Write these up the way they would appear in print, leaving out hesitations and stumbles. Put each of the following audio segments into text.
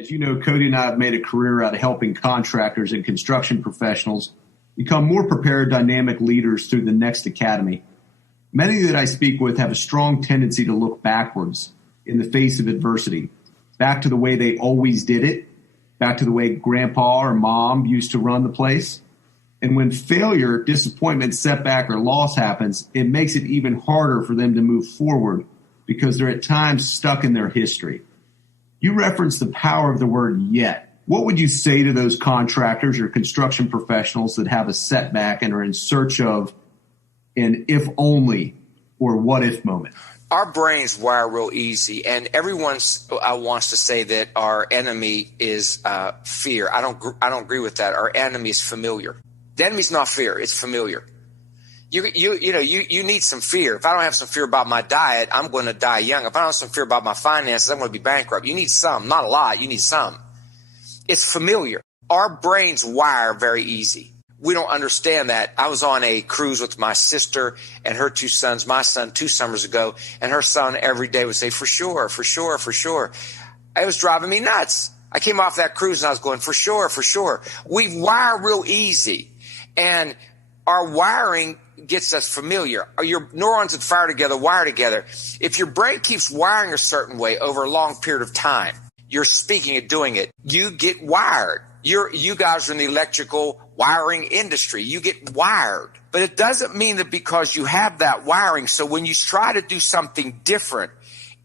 As you know, Cody and I have made a career out of helping contractors and construction professionals become more prepared, dynamic leaders through the Next Academy. Many that I speak with have a strong tendency to look backwards in the face of adversity, back to the way they always did it, back to the way grandpa or mom used to run the place. And when failure, disappointment, setback, or loss happens, it makes it even harder for them to move forward because they're at times stuck in their history. You referenced the power of the word yet. What would you say to those contractors or construction professionals that have a setback and are in search of an if only or what if moment? Our brains wire real easy, and everyone wants to say that our enemy is fear. I don't agree with that. Our enemy is familiar. The enemy's not fear; it's familiar. You need some fear. If I don't have some fear about my diet, I'm going to die young. If I don't have some fear about my finances, I'm going to be bankrupt. You need some, not a lot. You need some. It's familiar. Our brains wire very easy. We don't understand that. I was on a cruise with my sister and her two sons, my son 2 summers ago, and her son every day would say, for sure, for sure, for sure. It was driving me nuts. I came off that cruise and I was going, for sure, for sure. We wire real easy, and our wiring gets us familiar. Your neurons that fire together wire together. If your brain keeps wiring a certain way over a long period of time, you're speaking and doing it, you get wired. You guys are in the electrical wiring industry. You get wired. But it doesn't mean that because you have that wiring, so when you try to do something different,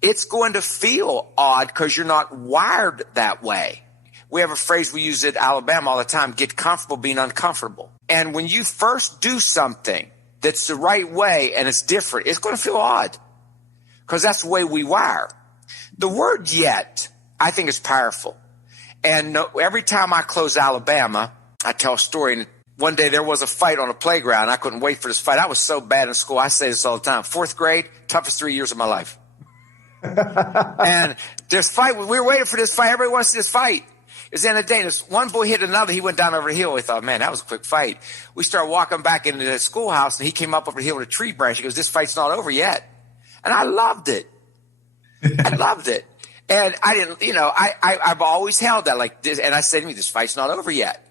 it's going to feel odd because you're not wired that way. We have a phrase we use at Alabama all the time, get comfortable being uncomfortable. And when you first do something that's the right way and it's different, it's going to feel odd because that's the way we wire. The word yet, I think, is powerful. And every time I close Alabama, I tell a story. And one day there was a fight on a playground. I couldn't wait for this fight. I was so bad in school. I say this all the time. 4th grade, toughest 3 years of my life. And this fight, we were waiting for this fight. Everybody wants to see this fight. It was the end of the day. This one boy hit another. He went down over the hill. We thought, man, that was a quick fight. We started walking back into the schoolhouse, and he came up over the hill with a tree branch. He goes, this fight's not over yet. And I loved it. I loved it. And I didn't, I've always held that like this. And I said to me, this fight's not over yet.